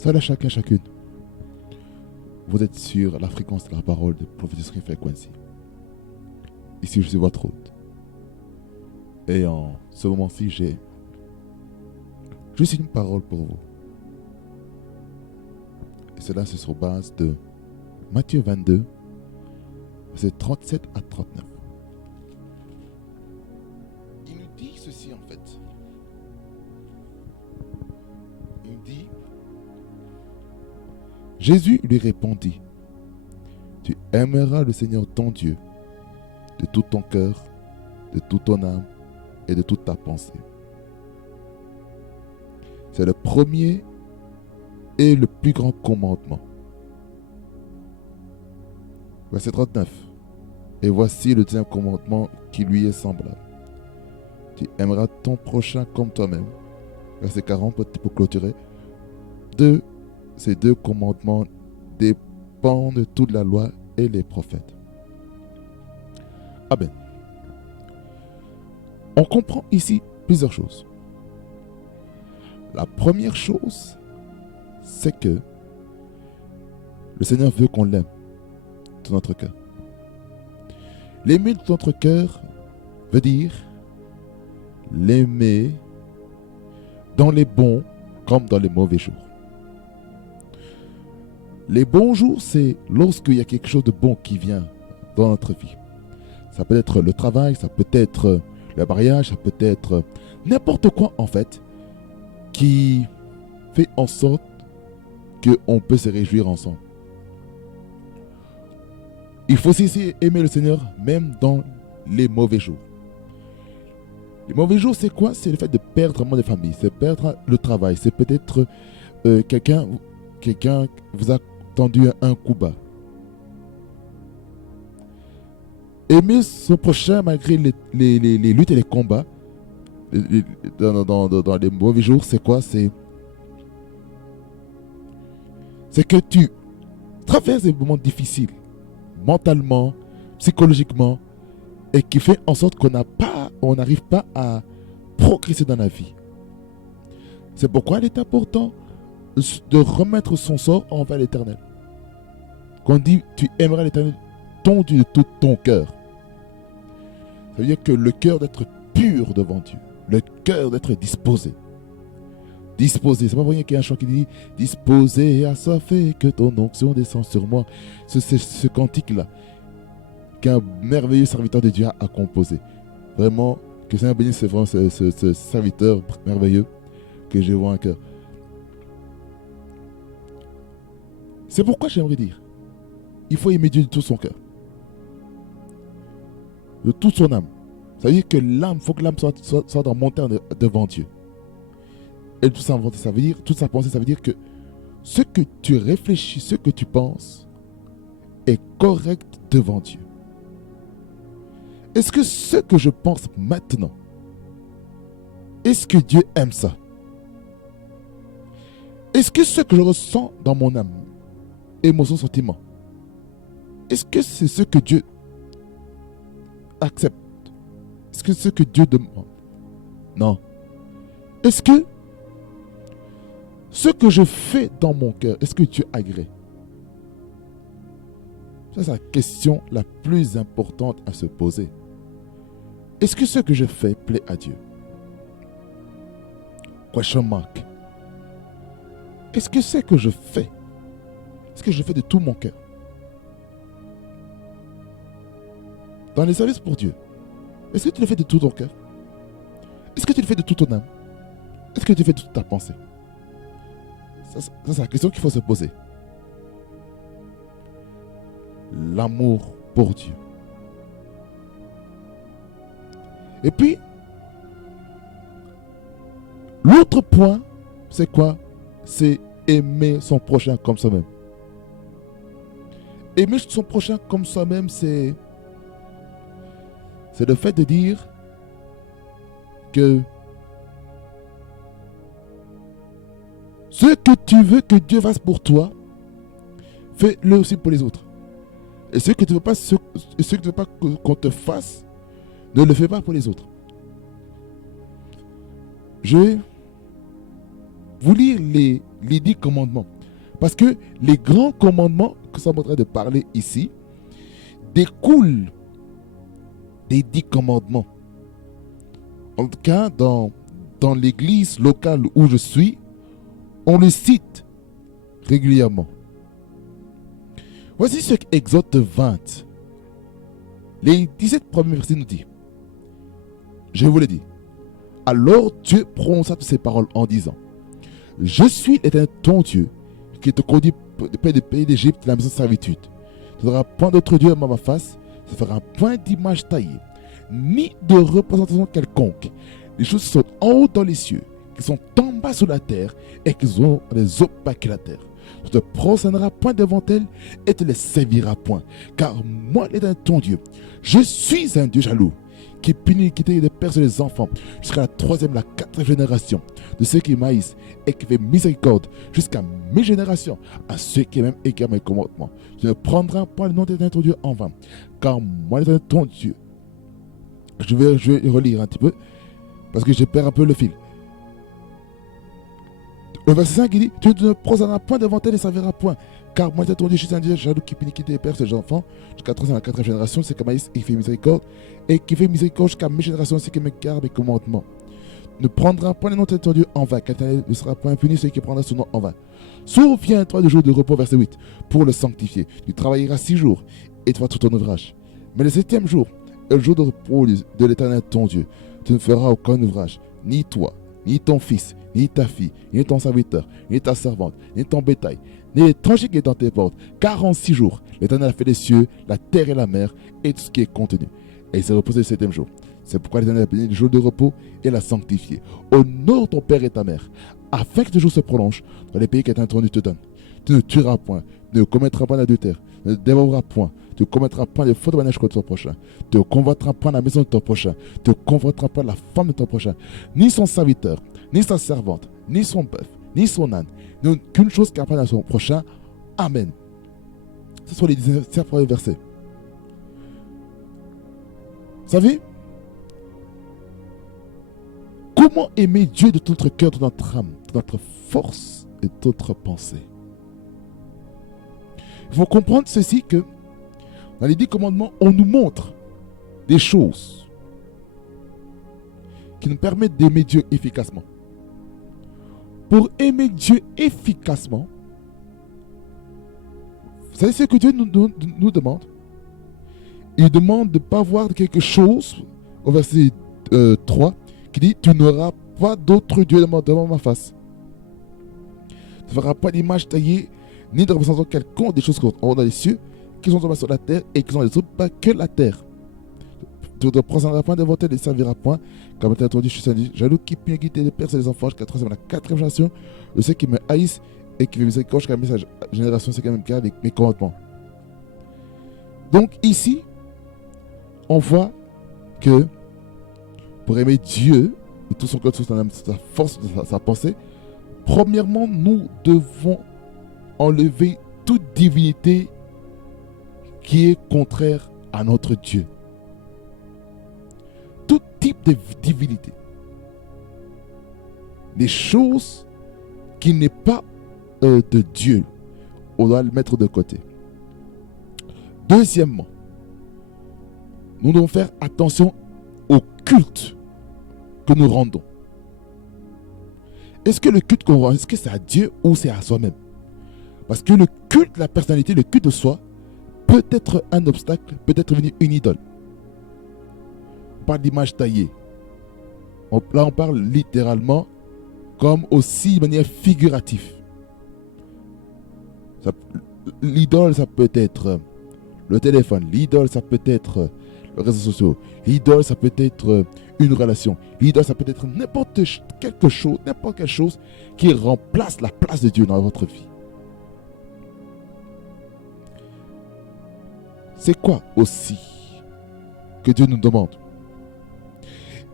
Salut à chacun, chacune. Vous êtes sur la fréquence de la parole de Prophétie Frequency. Ici, je suis votre hôte. Et en ce moment-ci, j'ai juste une parole pour vous. Et cela, c'est sur base de Matthieu 22, versets 37 à 39. Il nous dit ceci en fait. Il nous dit, Jésus lui répondit, tu aimeras le Seigneur ton Dieu de tout ton cœur, de toute ton âme et de toute ta pensée. C'est le premier et le plus grand commandement. Verset 39. Et voici le deuxième commandement qui lui est semblable. Tu aimeras ton prochain comme toi-même. Verset 40 pour clôturer. Ces deux commandements dépendent de toute la loi et les prophètes. Amen. On comprend ici plusieurs choses. La première chose, c'est que le Seigneur veut qu'on l'aime de notre cœur. L'aimer de notre cœur veut dire l'aimer dans les bons comme dans les mauvais jours. Les bons jours, c'est lorsqu'il y a quelque chose de bon qui vient dans notre vie. Ça peut être le travail, ça peut être le mariage, ça peut être n'importe quoi en fait qui fait en sorte qu'on peut se réjouir ensemble. Il faut aussi aimer le Seigneur même dans les mauvais jours. Les mauvais jours, c'est quoi? C'est le fait de perdre un membre de famille, c'est perdre le travail, c'est peut-être quelqu'un vous a tendu un coup bas. Aimer son prochain malgré les luttes et les combats dans les mauvais jours, c'est quoi? C'est que tu traverses des moments difficiles, mentalement, psychologiquement, et qui fait en sorte qu'on n'arrive pas à progresser dans la vie. C'est pourquoi il est important de remettre son sort envers l'Éternel. Quand on dit tu aimeras l'Éternel ton Dieu de tout ton cœur, ça veut dire que le cœur d'être pur devant Dieu, le cœur d'être disposé. Disposé, c'est pas pour rien qu'il y a un chant qui dit disposé, assoiffé, que ton onction descend sur moi. C'est ce cantique-là qu'un merveilleux serviteur de Dieu a composé. Vraiment, que Seigneur bénisse ce serviteur merveilleux que j'ai vois un cœur. C'est pourquoi j'aimerais dire, il faut aimer Dieu de tout son cœur, de toute son âme. Ça veut dire que l'âme, il faut que l'âme soit en montant devant Dieu. Et tout ça, ça veut dire, toute sa pensée, ça veut dire que ce que tu réfléchis, ce que tu penses est correct devant Dieu. Est-ce que ce que je pense maintenant, est-ce que Dieu aime ça? Est-ce que ce que je ressens dans mon âme, émotion, sentiment, est-ce que c'est ce que Dieu accepte? Est-ce que c'est ce que Dieu demande? Non. Est-ce que ce que je fais dans mon cœur, est-ce que Dieu agrée? Ça, c'est la question la plus importante à se poser. Est-ce que ce que je fais plaît à Dieu? Question mark. Est-ce que ce que je fais, est-ce que je fais de tout mon cœur? Dans les services pour Dieu, est-ce que tu le fais de tout ton cœur? Est-ce que tu le fais de toute ton âme? Est-ce que tu le fais de toute ta pensée? Ça, c'est la question qu'il faut se poser. L'amour pour Dieu. Et puis, l'autre point, c'est quoi? C'est aimer son prochain comme soi-même. Aimer son prochain comme soi-même, c'est le fait de dire que ce que tu veux que Dieu fasse pour toi, fais-le aussi pour les autres. Et ce que tu ne veux pas qu'on te fasse, ne le fais pas pour les autres. Je vais vous lire les 10 commandements. Parce que les grands commandements que ça m'aidera de parler ici découlent des 10 commandements. En tout cas, dans l'église locale où je suis, on le cite régulièrement. Voici ce qu'Exode 20, les 17 premiers versets nous dit. Je vous le dis. Alors Dieu prononça toutes ces paroles en disant: Je suis l'Éternel ton Dieu, qui te conduit du pays d'Égypte, de la maison de servitude. Tu n'auras point d'autre Dieu à ma face, tu ne feras point d'image taillée, ni de représentation quelconque. Les choses qui sont en haut dans les cieux, qui sont en bas sur la terre, et qui ont les opaques la terre. Tu ne te prosterneras point devant elles, et te les serviras point. Car moi, l'Éternel ton Dieu, je suis un Dieu jaloux, qui punit l'iniquité des pères sur les enfants, jusqu'à la 3e, la 4e génération de ceux qui m'haïssent, et qui fait miséricorde jusqu'à mes générations à ceux qui m'aiment et qui aiment mes commandements. Tu ne prendras point le nom de ton Dieu en vain, car moi, l'Éternel ton Dieu, je vais relire un petit peu, parce que je perds un peu le fil. Le verset 5, il dit: Tu ne prosterneras point devant elle et ne serviras point. Car moi, ton Dieu, je suis un Dieu jaloux qui punit l'iniquité des pères sur les enfants, jusqu'à la 3e et la 4e génération, c'est comme Maïs, et qui fait miséricorde, et qui fait miséricorde jusqu'à mes générations, c'est qui me garde mes commandements. Ne prendra point le nom de ton Dieu en vain, car il ne sera point puni celui qui prendra son nom en vain. Souviens-toi du jour de repos, verset 8, pour le sanctifier. Tu travailleras 6 jours, et tu feras tout ton ouvrage. Mais le 7e jour est le jour de repos de l'Éternel ton Dieu. Tu ne feras aucun ouvrage, ni toi, ni ton fils, ni ta fille, ni ton serviteur, ni ta servante, ni ton bétail, ni l'étranger qui est dans tes portes. 46 jours, l'Éternel a fait les cieux, la terre et la mer, et tout ce qui est contenu. Et il s'est reposé le 7e jour. C'est pourquoi l'Éternel a béni le jour de repos et l'a sanctifié. Honore ton père et ta mère, afin que tes jours se prolongent dans les pays qu'Éternel ton Dieu te donne. Tu ne tueras point, ne commettras pas d'adultère, ne dévoreras point, tu ne commettras point de faute de manège contre ton prochain, tu ne convoiteras pas la maison de ton prochain, tu ne convoiteras pas la femme de ton prochain, ni son serviteur, ni sa servante, ni son bœuf, ni son âne, ni aucune chose qui appartient à son prochain. Amen. Ce sont les 17 premiers versets. Vous savez, comment aimer Dieu de tout notre cœur, de notre âme, de notre force et de notre pensée? Il faut comprendre ceci, que dans les 10 commandements, on nous montre des choses qui nous permettent d'aimer Dieu efficacement. Pour aimer Dieu efficacement, vous savez ce que Dieu nous demande? Il demande de ne pas voir quelque chose, au verset 3, qui dit: Tu n'auras pas d'autre Dieu devant ma face. Tu ne feras pas d'image taillée, ni de représentation quelconque des choses qui sont en haut dans les cieux, qui sont en bas sur la terre, et qui sont les autres pas que la terre. Tu ne te prosterneras point devant elle et ne serviras point, comme tu as entendu, je suis un Dieu jaloux qui punit l'iniquité des pères et des enfants, jusqu'à la 3e et la 4e génération de ceux qui me haïssent, et qui fait miséricorde jusqu'à mes générations, c'est quand même garde mes commandements. Donc ici, on voit que pour aimer Dieu de tout son cœur, de toute son âme, de sa force, de sa pensée, premièrement, nous devons enlever toute divinité qui est contraire à notre Dieu. Tout type de divinité. Des choses qui n'est pas de Dieu, on doit le mettre de côté. Deuxièmement, nous devons faire attention au culte que nous rendons. Est-ce que le culte qu'on rend, est-ce que c'est à Dieu ou c'est à soi-même? Parce que le culte de la personnalité, le culte de soi, peut être un obstacle, peut être devenu une idole. On parle d'image taillée. Là, on parle littéralement, comme aussi de manière figurative. L'idole, ça peut être le téléphone. L'idole, ça peut être les réseaux sociaux. L'idole, ça peut être une relation. L'idole, ça peut être n'importe quelle chose qui remplace la place de Dieu dans votre vie. C'est quoi aussi que Dieu nous demande?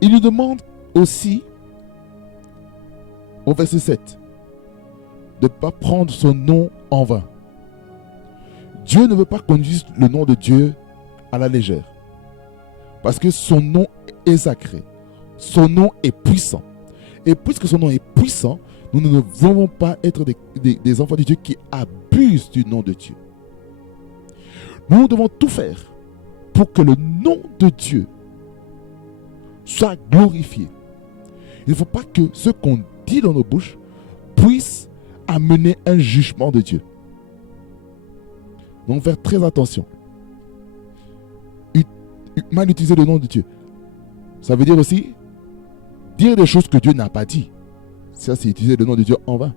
Il nous demande aussi, au verset 7, de ne pas prendre son nom en vain. Dieu ne veut pas qu'on dise le nom de Dieu à la légère. Parce que son nom est sacré. Son nom est puissant. Et puisque son nom est puissant, Nous ne devons pas être des enfants de Dieu qui abusent du nom de Dieu. Nous devons tout faire pour que le nom de Dieu soit glorifié. Il ne faut pas que ce qu'on dit dans nos bouches puisse amener un jugement de Dieu. Donc faire très attention. Mal utiliser le nom de Dieu. Ça veut dire aussi dire des choses que Dieu n'a pas dit. Ça, c'est utiliser le nom de Dieu en vain.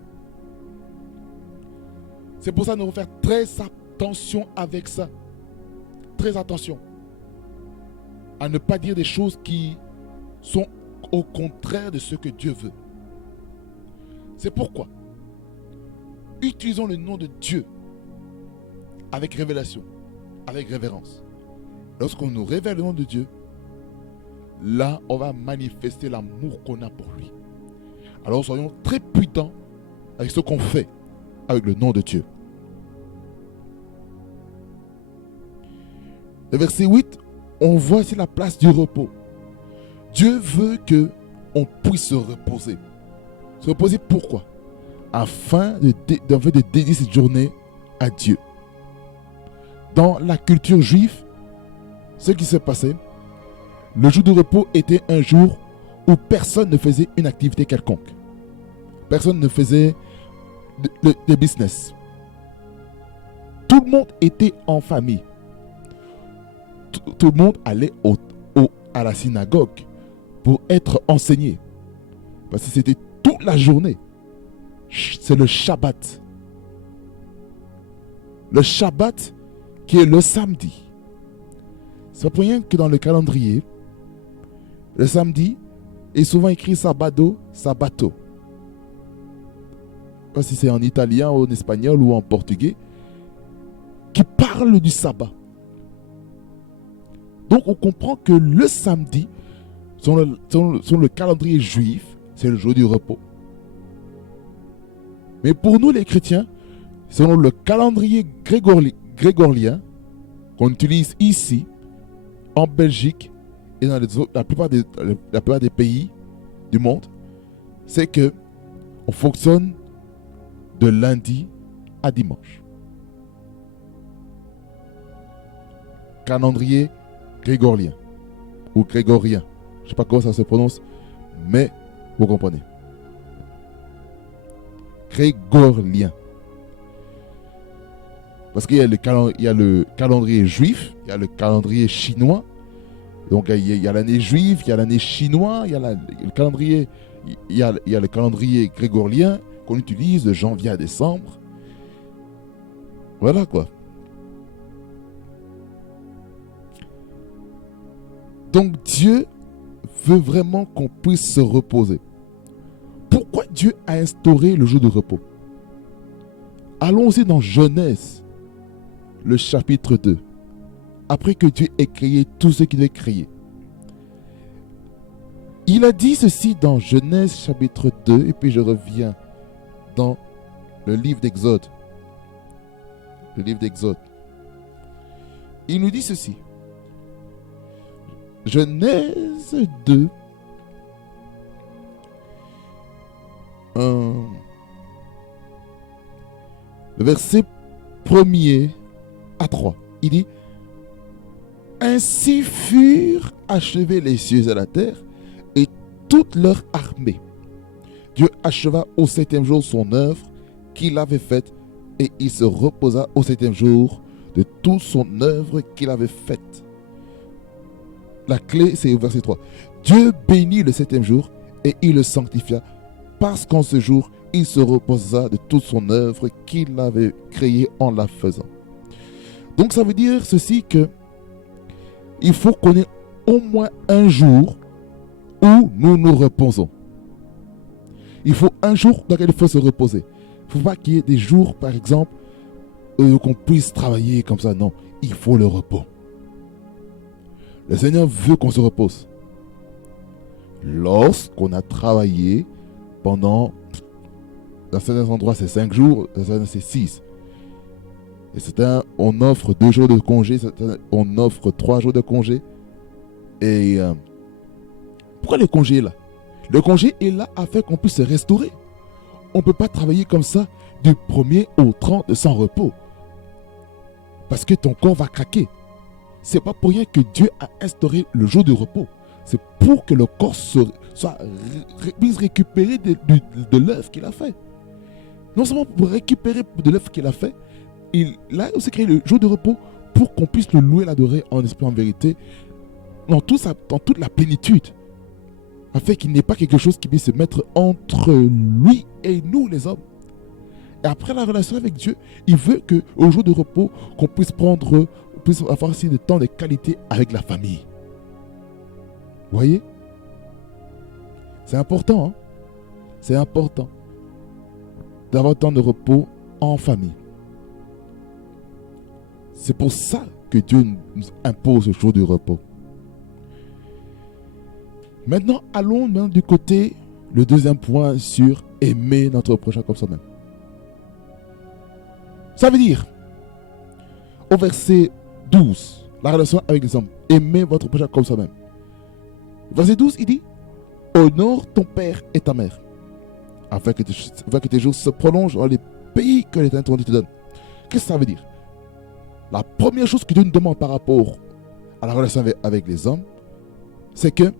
C'est pour ça que nous devons faire très attention avec ça. Très attention. À ne pas dire des choses qui sont au contraire de ce que Dieu veut. C'est pourquoi utilisons le nom de Dieu avec révélation, avec révérence. Lorsqu'on nous révèle le nom de Dieu, là, on va manifester l'amour qu'on a pour lui. Alors, soyons très prudents avec ce qu'on fait avec le nom de Dieu. Le verset 8, on voit ici la place du repos. Dieu veut qu'on puisse se reposer. Se reposer pourquoi? Afin de dédier cette journée à Dieu. Dans la culture juive, ce qui s'est passé, le jour de repos était un jour où personne ne faisait une activité quelconque. Personne ne faisait de business. Tout le monde était en famille. Tout le monde allait à la synagogue pour être enseigné. Parce que c'était toute la journée. C'est le Shabbat. Le Shabbat qui est le samedi. C'est pas pour rien que dans le calendrier, le samedi est souvent écrit sabado, sabato. Je ne sais pas si c'est en italien, en espagnol ou en portugais, qui parle du sabbat. Donc on comprend que le samedi, sur le calendrier juif, c'est le jour du repos. Mais pour nous les chrétiens, selon le calendrier grégorien qu'on utilise ici, en Belgique et dans la plupart des pays du monde, c'est que on fonctionne de lundi à dimanche. Calendrier grégorien ou grégorien. Je ne sais pas comment ça se prononce, mais vous comprenez. Grégorien. Parce qu'il y a le calendrier juif, il y a le calendrier chinois. Donc il y a l'année juive, il y a l'année chinoise, il y a le calendrier, il y a le calendrier grégorien qu'on utilise de janvier à décembre. Voilà quoi. Donc Dieu veut vraiment qu'on puisse se reposer. Pourquoi Dieu a instauré le jour de repos? Allons aussi dans Genèse, le chapitre 2. Après que Dieu ait créé tout ce qu'il devait créer. Il a dit ceci dans Genèse chapitre 2, et puis je reviens dans le livre d'Exode. Le livre d'Exode. Il nous dit ceci. Genèse 2. Le verset 1er à 3. Il dit: ainsi furent achevés les cieux et la terre et toute leur armée. Dieu acheva au 7e jour son œuvre qu'il avait faite et il se reposa au 7e jour de toute son œuvre qu'il avait faite. La clé, c'est au verset 3. Dieu bénit le 7e jour et il le sanctifia parce qu'en ce jour, il se reposa de toute son œuvre qu'il avait créée en la faisant. Donc ça veut dire ceci que il faut qu'on ait au moins un jour où nous nous reposons. Il faut un jour dans lequel il faut se reposer. Il ne faut pas qu'il y ait des jours, par exemple, qu'on puisse travailler comme ça. Non, il faut le repos. Le Seigneur veut qu'on se repose. Lorsqu'on a travaillé pendant, dans certains endroits c'est 5 jours, dans certains c'est 6. Et certains, on offre 2 jours de congé, certains, on offre 3 jours de congé. Et pourquoi le congé est là? Le congé est là afin qu'on puisse se restaurer. on ne peut pas travailler comme ça du 1er au 30 sans repos. Parce que ton corps va craquer. C'est pas pour rien que Dieu a instauré le jour de repos. C'est pour que le corps puisse récupérer de l'œuvre qu'il a fait. Non seulement pour récupérer de l'œuvre qu'il a fait, il a aussi créé le jour de repos pour qu'on puisse le louer, l'adorer en esprit, en vérité, dans toute la plénitude. Afin qu'il n'y ait pas quelque chose qui puisse se mettre entre lui et nous, les hommes. Et après la relation avec Dieu, il veut qu'au jour de repos, qu'on puisse avoir aussi des temps de qualité avec la famille. Vous voyez? C'est important, hein? C'est important d'avoir temps de repos en famille. C'est pour ça que Dieu nous impose ce jour de repos. Maintenant, allons du côté, le deuxième point sur aimer notre prochain comme soi-même. Ça veut dire, au verset 12, la relation avec les hommes, aimez votre prochain comme soi-même. Verset 12, il dit, honore ton père et ta mère, afin que tes jours se prolongent dans les pays que l'Éternel te donne. Qu'est-ce que ça veut dire? La première chose que Dieu nous demande par rapport à la relation avec les hommes, c'est que,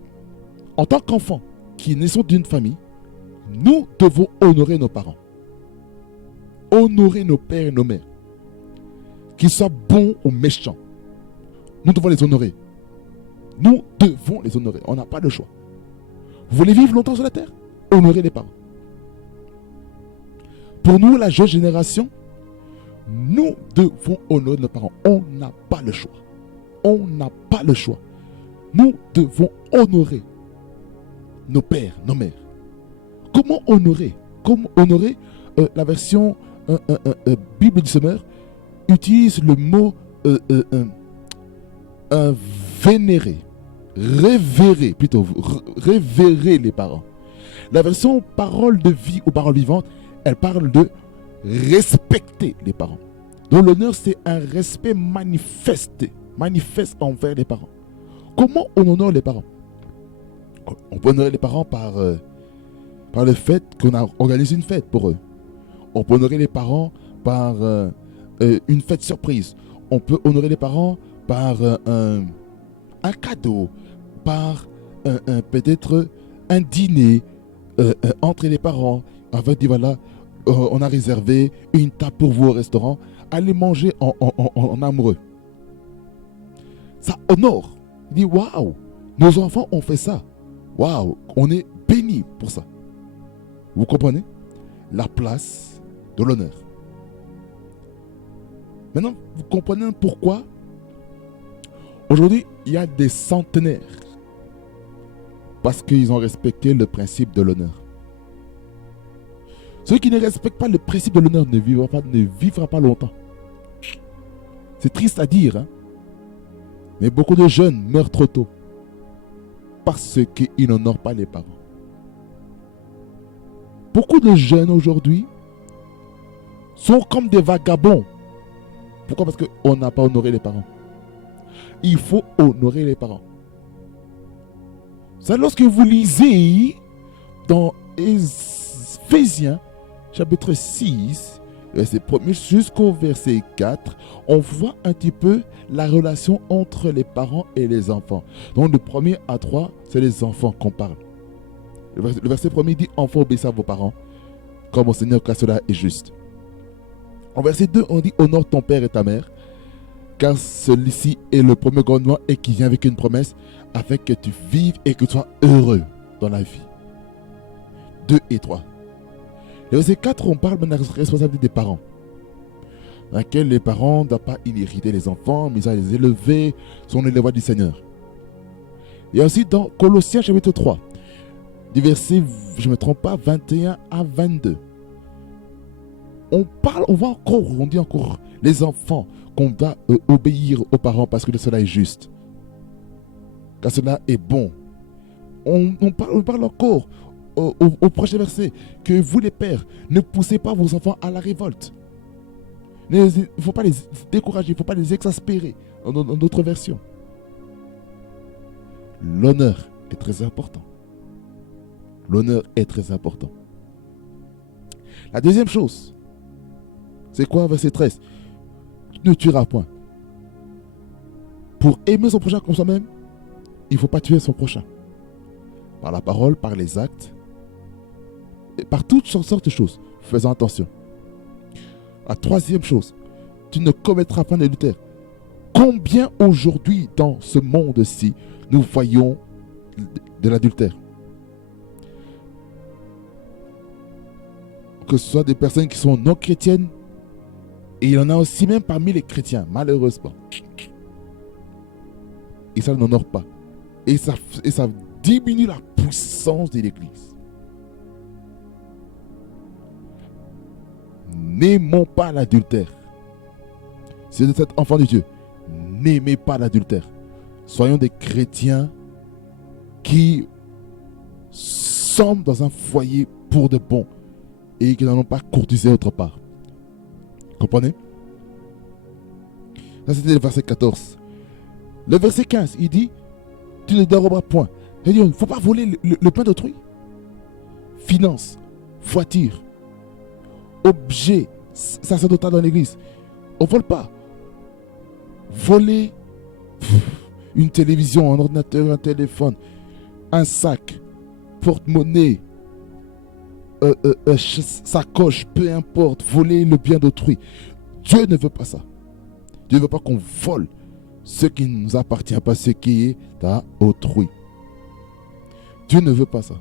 en tant qu'enfants qui naissons d'une famille, nous devons honorer nos parents. Honorer nos pères et nos mères. Qu'ils soient bons ou méchants. Nous devons les honorer. Nous devons les honorer. On n'a pas de choix. Vous voulez vivre longtemps sur la terre? Honorez les parents. Pour nous, la jeune génération, nous devons honorer nos parents. On n'a pas le choix. On n'a pas le choix. Nous devons honorer nos pères, nos mères. Comment honorer? Comment honorer? La version Bible du Semeur utilise le mot vénérer, révérer plutôt, révérer les parents. La version parole de vie ou parole vivante, elle parle de respecter les parents. Donc l'honneur, c'est un respect manifeste envers les parents. Comment on honore les parents? On peut honorer les parents par le fait qu'on a organisé une fête pour eux. On peut honorer les parents par une fête surprise. On peut honorer les parents par un cadeau, par peut-être un dîner entre les parents. Afin de dire voilà, on a réservé une table pour vous au restaurant. Allez manger en amoureux. Ça honore. Il dit waouh, nos enfants ont fait ça. Waouh, on est béni pour ça. Vous comprenez? La place de l'honneur. Maintenant, vous comprenez pourquoi aujourd'hui, il y a des centenaires parce qu'ils ont respecté le principe de l'honneur. Ceux qui ne respectent pas le principe de l'honneur ne vivra pas longtemps. C'est triste à dire, hein? Mais beaucoup de jeunes meurent trop tôt parce qu'ils n'honorent pas les parents. Beaucoup de jeunes aujourd'hui sont comme des vagabonds. Pourquoi? Parce qu'on n'a pas honoré les parents. Il faut honorer les parents. C'est lorsque vous lisez dans Éphésiens chapitre 6, verset 1 jusqu'au verset 4, on voit un petit peu la relation entre les parents et les enfants. Donc, de 1er à 3, c'est les enfants qu'on parle. Le verset 1er dit, enfants, obéissez à vos parents, comme au Seigneur, car cela est juste. En verset 2, on dit, honore ton père et ta mère, car celui-ci est le premier commandement et qui vient avec une promesse, afin que tu vives et que tu sois heureux dans la vie. 2 et 3. Le verset 4, on parle de la responsabilité des parents, dans laquelle les parents ne doivent pas inhériter les enfants, mais ils doivent les élever selon les voies du Seigneur. Et aussi dans Colossiens chapitre 3, du verset, je ne me trompe pas, 21 à 22. On dit encore, les enfants, qu'on doit obéir aux parents parce que cela est juste. Car cela est bon. On parle encore au prochain verset que vous les pères, ne poussez pas vos enfants à la révolte. Il ne faut pas les décourager, il ne faut pas les exaspérer dans d'autres versions. L'honneur est très important. L'honneur est très important. La deuxième chose, c'est quoi, verset 13? Tu ne tueras point. Pour aimer son prochain comme soi-même, il ne faut pas tuer son prochain. Par la parole, par les actes, et par toutes sortes de choses. Faisons attention. La troisième chose, tu ne commettras pas d'adultère. Combien aujourd'hui dans ce monde-ci, nous voyons de l'adultère? Que ce soit des personnes qui sont non chrétiennes, et il y en a aussi même parmi les chrétiens, malheureusement. Et ça n'honore pas. Et ça diminue la puissance de l'Église. N'aimons pas l'adultère. Si vous êtes enfant de Dieu, n'aimez pas l'adultère. Soyons des chrétiens qui sommes dans un foyer pour de bon et qui n'allons pas courtiser autre part. Comprenez? Ça, c'était le verset 14. Le verset 15, il dit, tu ne déroberas point. Il ne faut pas voler le pain d'autrui. Finances, voiture, objet sacerdotal dans l'église. On ne vole pas. Voler une télévision, un ordinateur, un téléphone, un sac, porte-monnaie, sacoche, peu importe, voler le bien d'autrui. Dieu ne veut pas ça. Dieu ne veut pas qu'on vole ce qui ne nous appartient pas, ce qui est à autrui. Dieu ne veut pas ça.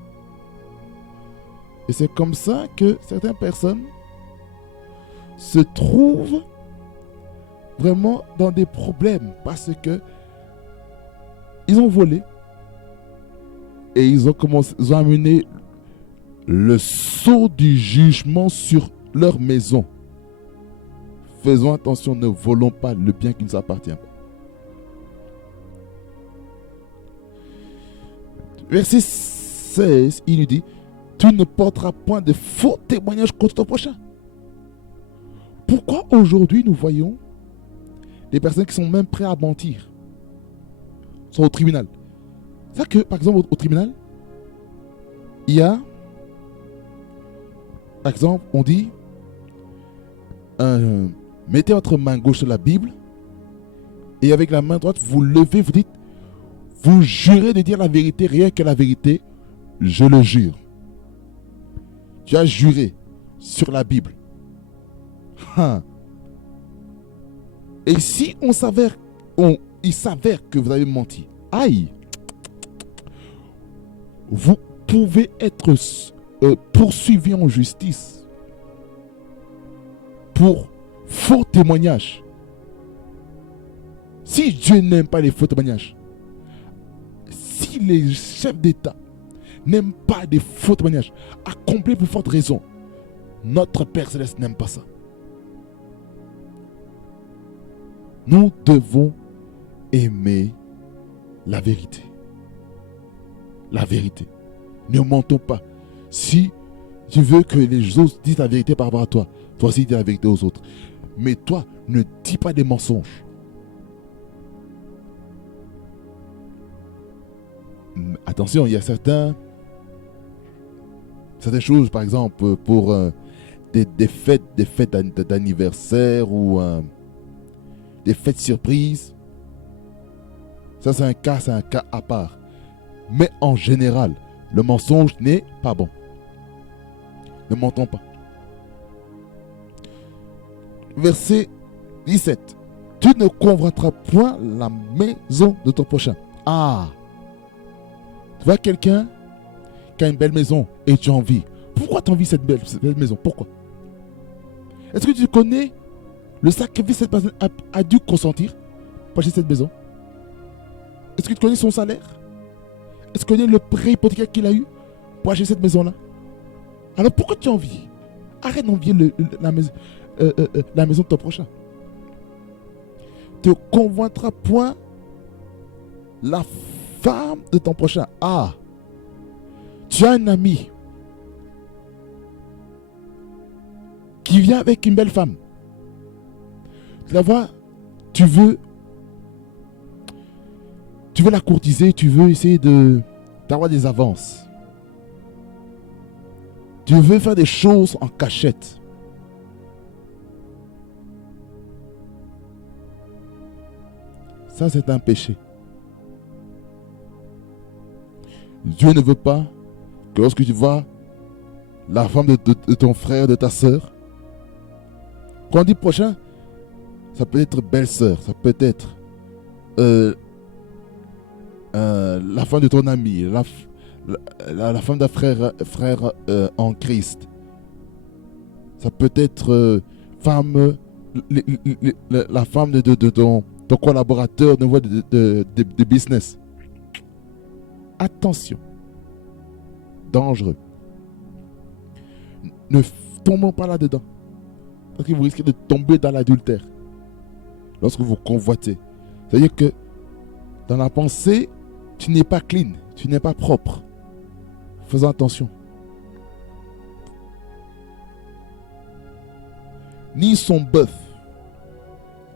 Et c'est comme ça que certaines personnes se trouvent vraiment dans des problèmes parce que ils ont volé et ils ont amené le sceau du jugement sur leur maison. Faisons attention, ne volons pas le bien qui nous appartient. Verset 16, il nous dit, tu ne porteras point de faux témoignages contre ton prochain. Pourquoi aujourd'hui nous voyons des personnes qui sont même prêtes à mentir, sont au tribunal? C'est ça que, par exemple, au tribunal, il y a, par exemple, on dit, mettez votre main gauche sur la Bible et avec la main droite, vous levez, vous dites, vous jurez de dire la vérité, rien que la vérité, je le jure. Tu as juré sur la Bible. Et si il s'avère que vous avez menti, aïe, vous pouvez être poursuivi en justice pour faux témoignages. Si Dieu n'aime pas les faux témoignages, si les chefs d'État n'aiment pas des faux témoignages, à combien plus forte raison, notre Père Céleste n'aime pas ça. Nous devons aimer la vérité. La vérité. Ne mentons pas. Si tu veux que les autres disent la vérité par rapport à toi, toi aussi dis la vérité aux autres. Mais toi, ne dis pas des mensonges. Attention, il y a certaines choses, par exemple, pour des fêtes d'anniversaire ou des fêtes surprises. Ça, c'est un cas à part. Mais en général, le mensonge n'est pas bon. Ne mentons pas. Verset 17. Tu ne convoiteras point la maison de ton prochain. Ah! Tu vois quelqu'un qui a une belle maison et tu as envie. Pourquoi tu as envie de cette belle maison? Pourquoi? Est-ce que tu connais le sacrifice que cette personne a dû consentir pour acheter cette maison? Est-ce que tu connais son salaire? Est-ce que tu connais le prêt hypothécaire qu'il a eu pour acheter cette maison-là? Alors pourquoi tu as envie? Arrête d'envier la maison de ton prochain. Tu ne convoiteras point la femme de ton prochain. Ah, tu as un ami qui vient avec une belle femme. Tu la vois, tu veux la courtiser, tu veux essayer d'avoir des avances. Tu veux faire des choses en cachette. Ça, c'est un péché. Dieu ne veut pas que lorsque tu vois la femme de ton frère, de ta soeur, quand on dit prochain, ça peut être belle-sœur, ça peut être la femme de ton ami, la femme d'un frère en Christ. Ça peut être femme, la femme de ton collaborateur de business. Attention. Dangereux. Ne tombons pas là-dedans. Parce que vous risquez de tomber dans l'adultère. Lorsque vous convoitez. C'est-à-dire que dans la pensée, tu n'es pas clean, tu n'es pas propre. Faisons attention. Ni son bœuf,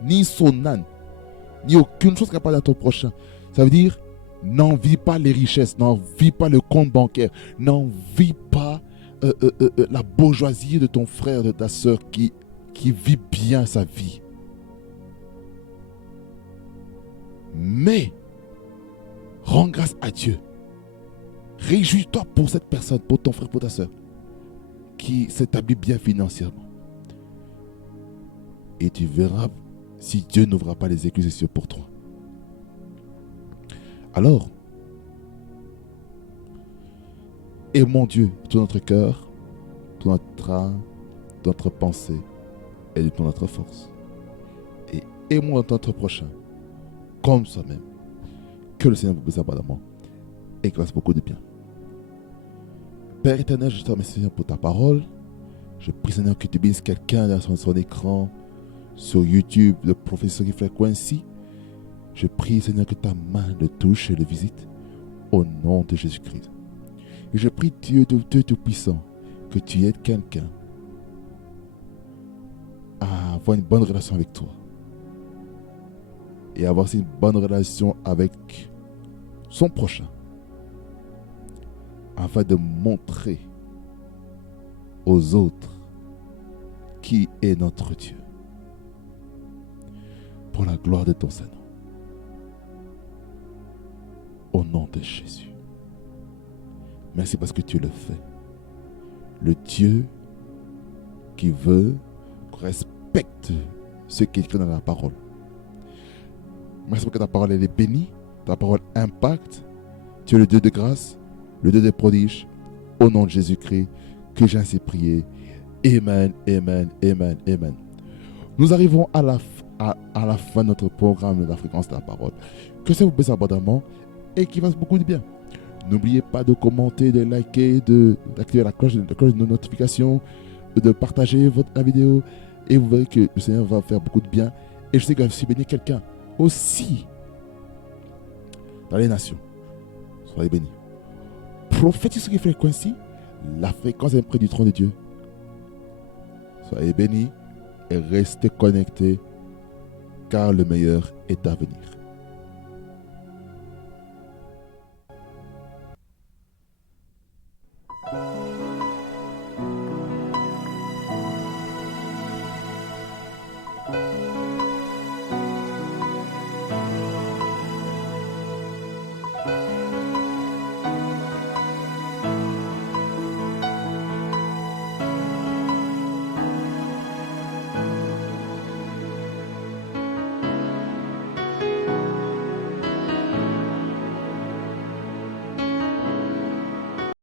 ni son âne, ni aucune chose capable à ton prochain. Ça veut dire, n'envie pas les richesses, n'envie pas le compte bancaire, n'envie pas la bourgeoisie de ton frère, de ta soeur qui vit bien sa vie. Mais, rends grâce à Dieu. Réjouis-toi pour cette personne, pour ton frère, pour ta soeur, qui s'établit bien financièrement. Et tu verras si Dieu n'ouvrira pas les écluses des cieux pour toi. Alors, aimons Dieu de tout notre cœur, de notre âme, de notre pensée et de toute notre force. Et aimons notre prochain comme soi-même. Que le Seigneur vous bénisse abondamment et qu'il fasse beaucoup de bien. Père éternel, je te remercie Seigneur pour ta parole. Je prie Seigneur que tu bénisses quelqu'un dans son écran, sur YouTube, le professeur Frequency. Je prie Seigneur que ta main le touche et le visite au nom de Jésus-Christ. Et je prie Dieu Tout-Puissant que tu aides quelqu'un à avoir une bonne relation avec toi. Et avoir aussi une bonne relation avec son prochain. Afin de montrer aux autres qui est notre Dieu. Pour la gloire de ton Saint-Nom. Au nom de Jésus. Merci parce que tu le fais. Le Dieu qui veut qu'on respecte ce qui est écrit dans la parole. Merci parce que ta parole elle est bénie. Ta parole impacte. Tu es le Dieu de grâce, le Dieu des prodiges. Au nom de Jésus-Christ, que j'ai ainsi prié. Amen, amen, amen, amen. Nous arrivons à la fin de notre programme de la fréquence de la parole. Que ça vous plaise abondamment et qu'il fasse beaucoup de bien. N'oubliez pas de commenter, de liker, d'activer la cloche de notification, de partager la vidéo et vous verrez que le Seigneur va faire beaucoup de bien. Et je sais que si bénir quelqu'un aussi dans les nations, soyez bénis. Prophétisez Frequency, la fréquence est près du trône de Dieu. Soyez bénis et restez connectés car le meilleur est à venir.